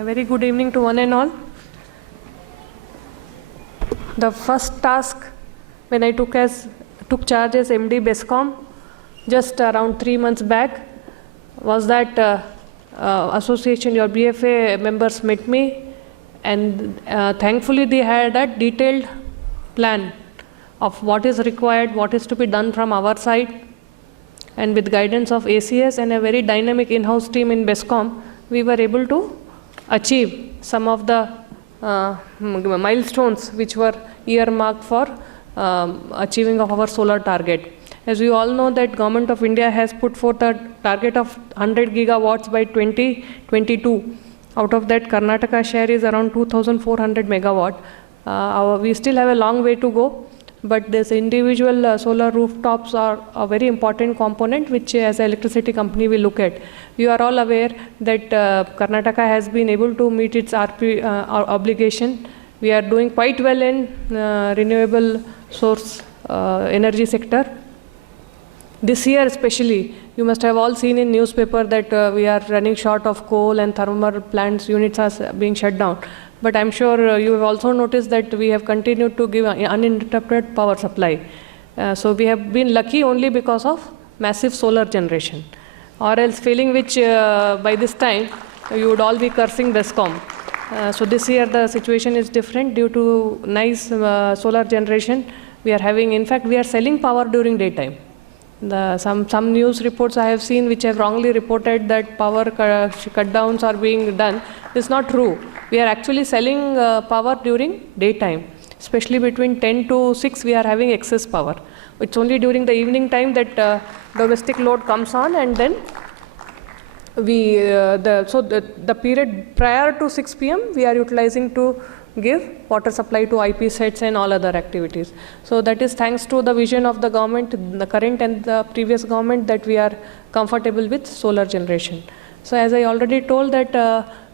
A very good evening to one and all. The first task when I took charge as MD BESCOM just around 3 months back was that association, your BFA members met me, and thankfully they had a detailed plan of what is required, what is to be done from our side, and with guidance of ACS and a very dynamic in-house team in BESCOM, we were able to achieve some of the milestones which were earmarked for achieving of our solar target. As we all know that Government of India has put forth a target of 100 gigawatts by 2022. Out of that, Karnataka share is around 2,400 megawatt. We still have a long way to go, but this individual solar rooftops are a very important component which as an electricity company we look at. You are all aware that Karnataka has been able to meet its obligation. We are doing quite well in renewable source energy sector. This year especially, you must have all seen in newspaper that we are running short of coal and thermal plants units are being shut down. But I'm sure you have also noticed that we have continued to give uninterrupted power supply. So we have been lucky only because of massive solar generation. Or else failing which by this time you would all be cursing BESCOM. So this year the situation is different due to nice solar generation. We are having, in fact, we are selling power during daytime. Some news reports I have seen which have wrongly reported that power cut downs are being done. It's not true. We are actually selling power during daytime. Especially between 10 to 6 we are having excess power. It's only during the evening time that domestic load comes on, and then the period prior to 6 p.m. we are utilizing to give water supply to IP sets and all other activities. So that is thanks to the vision of the government, the current and the previous government, that we are comfortable with solar generation. So as I already told that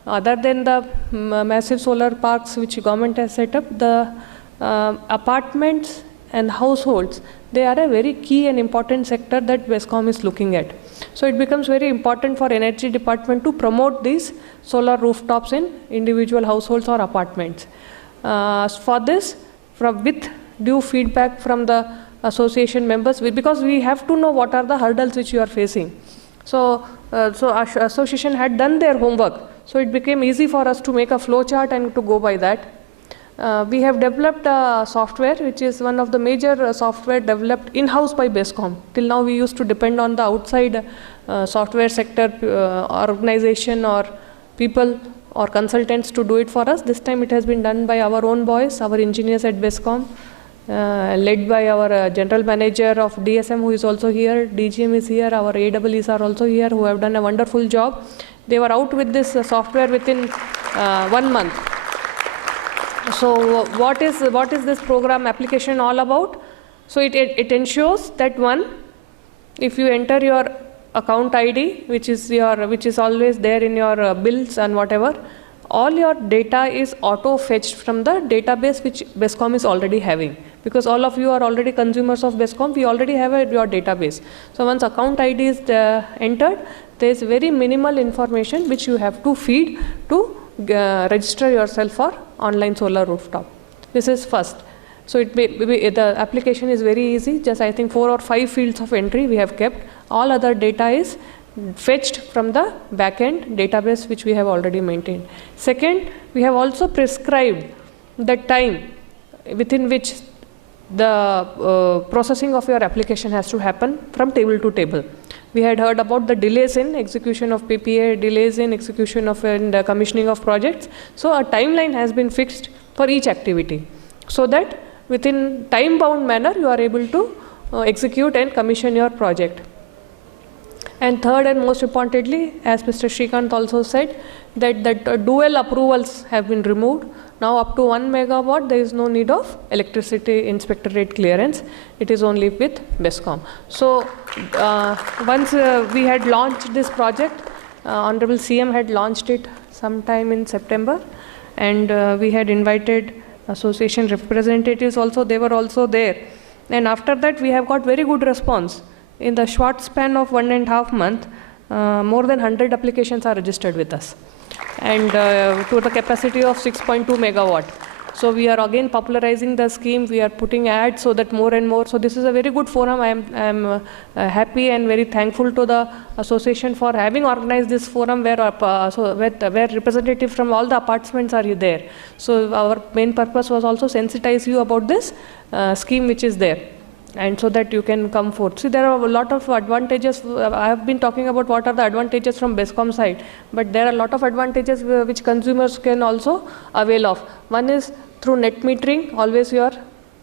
other than the massive solar parks which government has set up, the apartments and households, they are a very key and important sector that BESCOM is looking at. So it becomes very important for energy department to promote these solar rooftops in individual households or apartments. For this, with due feedback from the association members, because we have to know what are the hurdles which you are facing. So our association had done their homework. So it became easy for us to make a flow chart and to go by that. We have developed a software which is one of the major software developed in-house by BESCOM. Till now we used to depend on the outside software sector organization or people or consultants to do it for us. This time it has been done by our own boys, our engineers at BESCOM, led by our general manager of DSM who is also here, DGM is here, our AEEs are also here who have done a wonderful job. They were out with this software within 1 month. So what is this program application all about? So it ensures that one, if you enter your account ID, which is always there in your bills and whatever, all your data is auto fetched from the database which BESCOM is already having. Because all of you are already consumers of BESCOM, we already have your database. So once account ID is entered, there is very minimal information which you have to feed to register yourself for online solar rooftop. This is first. So the application is very easy. Just I think 4 or 5 fields of entry we have kept. All other data is fetched from the backend database which we have already maintained. Second, we have also prescribed the time within which the processing of your application has to happen from table to table. We had heard about the delays in execution of PPA, delays in execution of and commissioning of projects. So a timeline has been fixed for each activity, so that within time-bound manner you are able to execute and commission your project. And third and most importantly, as Mr. Srikanth also said, that dual approvals have been removed. Now up to 1 megawatt, there is no need of electricity inspectorate clearance. It is only with BESCOM. So once we had launched this project, Honorable CM had launched it sometime in September, and we had invited association representatives also. They were also there. And after that, we have got very good response. In the short span of 1.5 months, more than 100 applications are registered with us. and to the capacity of 6.2 megawatt. So we are again popularizing the scheme. We are putting ads so that more and more. So this is a very good forum. I am happy and very thankful to the association for having organized this forum where representatives from all the apartments are there. So our main purpose was also sensitize you about this scheme which is there, and so that you can come forth. See, there are a lot of advantages. I have been talking about what are the advantages from BESCOM side, but there are a lot of advantages which consumers can also avail of. One is through net metering, always your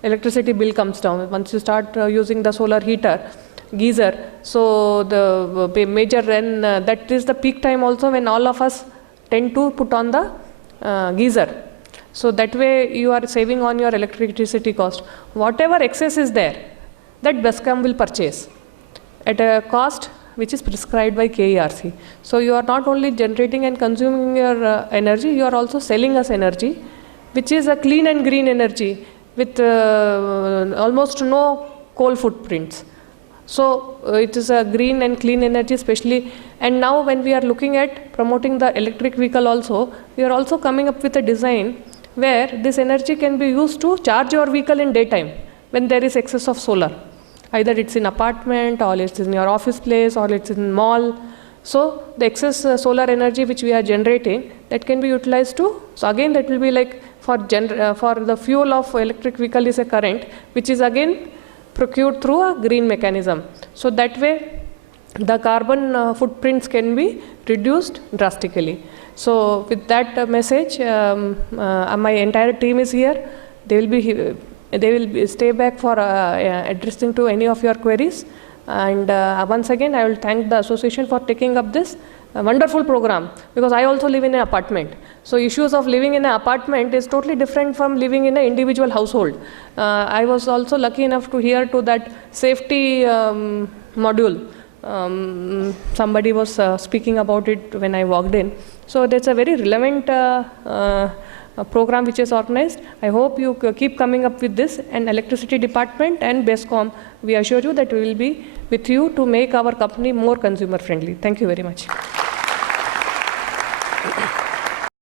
electricity bill comes down. Once you start using the solar heater, geyser, so the major then that is the peak time also when all of us tend to put on the geyser. So that way you are saving on your electricity cost. Whatever excess is there, that BESCOM will purchase at a cost which is prescribed by KERC. So you are not only generating and consuming your energy, you are also selling us energy, which is a clean and green energy with almost no coal footprints. So it is a green and clean energy especially. And now when we are looking at promoting the electric vehicle also, we are also coming up with a design where this energy can be used to charge your vehicle in daytime when there is excess of solar. Either it's in apartment, or it's in your office place, or it's in mall. So the excess solar energy which we are generating, that can be utilized to, so again that will be like for the fuel of electric vehicle is a current, which is again procured through a green mechanism. So that way the carbon footprints can be reduced drastically. So with that message, my entire team is here. They will stay back for addressing to any of your queries. And once again, I will thank the association for taking up this wonderful program, because I also live in an apartment. So issues of living in an apartment is totally different from living in an individual household. I was also lucky enough to hear to that safety module. Somebody was speaking about it when I walked in. So that's a very relevant program which is organized. I hope you keep coming up with this, and Electricity Department and BESCOM, we assure you that we will be with you to make our company more consumer friendly. Thank you very much.